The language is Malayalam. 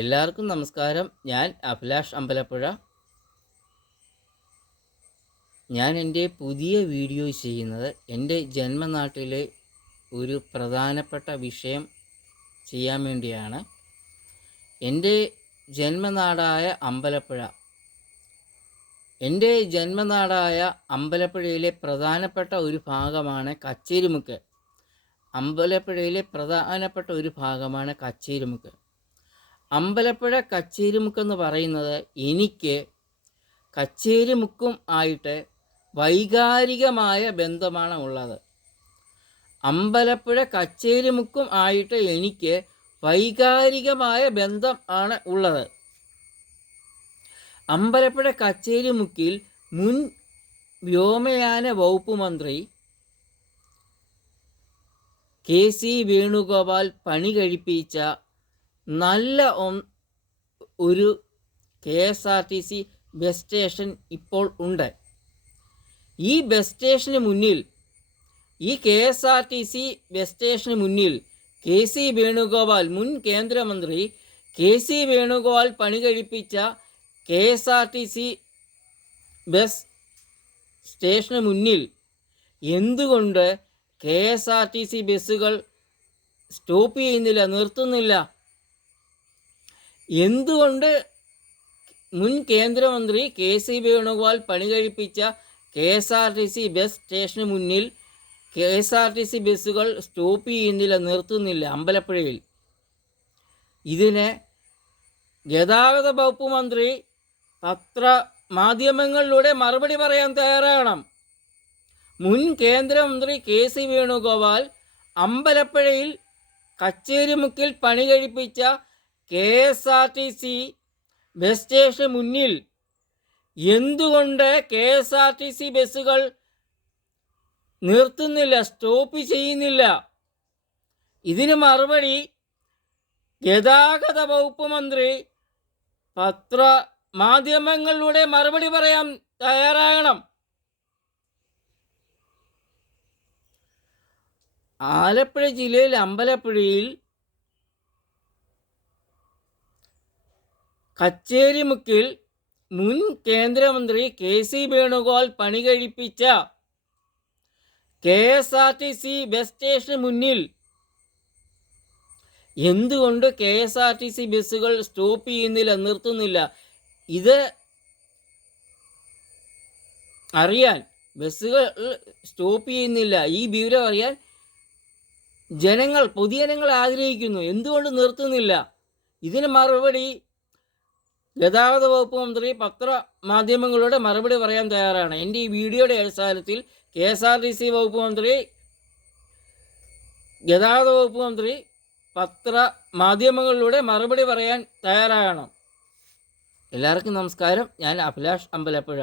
എല്ലാവർക്കും നമസ്കാരം. ഞാൻ അഭിലാഷ് അമ്പലപ്പുഴ. ഞാൻ എൻ്റെ പുതിയ വീഡിയോ ചെയ്യുന്നത് എൻ്റെ ജന്മനാട്ടിലെ ഒരു പ്രധാനപ്പെട്ട വിഷയം ചെയ്യാൻ വേണ്ടിയാണ്. എൻ്റെ ജന്മനാടായ അമ്പലപ്പുഴയിലെ പ്രധാനപ്പെട്ട ഒരു ഭാഗമാണ് കച്ചേരിമുക്ക്. അമ്പലപ്പുഴ കച്ചേരിമുക്കെന്ന് പറയുന്നത് എനിക്ക് കച്ചേരിമുക്കും ആയിട്ട് വൈകാരികമായ ബന്ധമാണ് ഉള്ളത്. അമ്പലപ്പുഴ കച്ചേരിമുക്കും ആയിട്ട് എനിക്ക് വൈകാരികമായ ബന്ധം ആണ് ഉള്ളത്. അമ്പലപ്പുഴ കച്ചേരിമുക്കിൽ മുൻ വ്യോമയാന വകുപ്പ് മന്ത്രി KC വേണുഗോപാൽ പണി കഴിപ്പിച്ച നല്ല ഒരു KSRTC ബസ് സ്റ്റേഷൻ ഇപ്പോൾ ഉണ്ട്. ഈ ബസ് സ്റ്റേഷന് മുന്നിൽ, ഈ KSRTC ബസ് സ്റ്റേഷന് മുന്നിൽ KC വേണുഗോപാൽ, മുൻ കേന്ദ്രമന്ത്രി KC വേണുഗോപാൽ പണി കഴിപ്പിച്ച KSRTC ബസ് സ്റ്റേഷന് മുന്നിൽ എന്തുകൊണ്ട് KSRTC ബസ്സുകൾ സ്റ്റോപ്പ് ചെയ്യുന്നില്ല, നിർത്തുന്നില്ല? എന്തുകൊണ്ട് മുൻ കേന്ദ്രമന്ത്രി KC വേണുഗോപാൽ പണി കഴിപ്പിച്ച KSRTC ബസ് സ്റ്റേഷന് മുന്നിൽ KSRTC ബസ്സുകൾ സ്റ്റോപ്പ് ചെയ്യുന്നില്ല, നിർത്തുന്നില്ല അമ്പലപ്പുഴയിൽ? ഇതിന് ഗതാഗത വകുപ്പ് മന്ത്രി മാധ്യമങ്ങളിലൂടെ മറുപടി പറയാൻ തയ്യാറാകണം. മുൻ കേന്ദ്രമന്ത്രി KC വേണുഗോപാൽ അമ്പലപ്പുഴയിൽ കച്ചേരിമുക്കിൽ പണി കഴിപ്പിച്ച KSRTC ബസ് സ്റ്റേഷന് മുന്നിൽ എന്തുകൊണ്ട് KSRTC ബസ്സുകൾ നിർത്തുന്നില്ല, സ്റ്റോപ്പ് ചെയ്യുന്നില്ല? ഇതിന് മറുപടി ഗതാഗത വകുപ്പ് മന്ത്രി മാധ്യമങ്ങളിലൂടെ മറുപടി പറയാൻ തയ്യാറാകണം. ആലപ്പുഴ ജില്ലയിൽ അമ്പലപ്പുഴയിൽ കച്ചേരിമുക്കിൽ മുൻ കേന്ദ്രമന്ത്രി KC വേണുഗോപാൽ പണി കഴിപ്പിച്ച KSRTC ബസ് സ്റ്റേഷന് മുന്നിൽ എന്തുകൊണ്ട് KSRTC ബസ്സുകൾ സ്റ്റോപ്പ് ചെയ്യുന്നില്ല, നിർത്തുന്നില്ല? ഇത് അറിയാൻ, ബസ്സുകൾ സ്റ്റോപ്പ് ചെയ്യുന്നില്ല, ഈ വിവരം അറിയാൻ പൊതുജനങ്ങൾ ആഗ്രഹിക്കുന്നു. എന്തുകൊണ്ട് നിർത്തുന്നില്ല? ഇതിന് മറുപടി ഗതാഗത വകുപ്പ് മന്ത്രി മാധ്യമങ്ങളോട് മറുപടി പറയാൻ തയ്യാറാണ്. എൻ്റെ ഈ വീഡിയോയുടെ അടിസ്ഥാനത്തിൽ KSRTC വകുപ്പ് മന്ത്രി, ഗതാഗത വകുപ്പ് മന്ത്രി മാധ്യമങ്ങളിലൂടെ മറുപടി പറയാൻ തയ്യാറാകണം. എല്ലാവർക്കും നമസ്കാരം. ഞാൻ അഭിലാഷ് അമ്പലപ്പുഴ.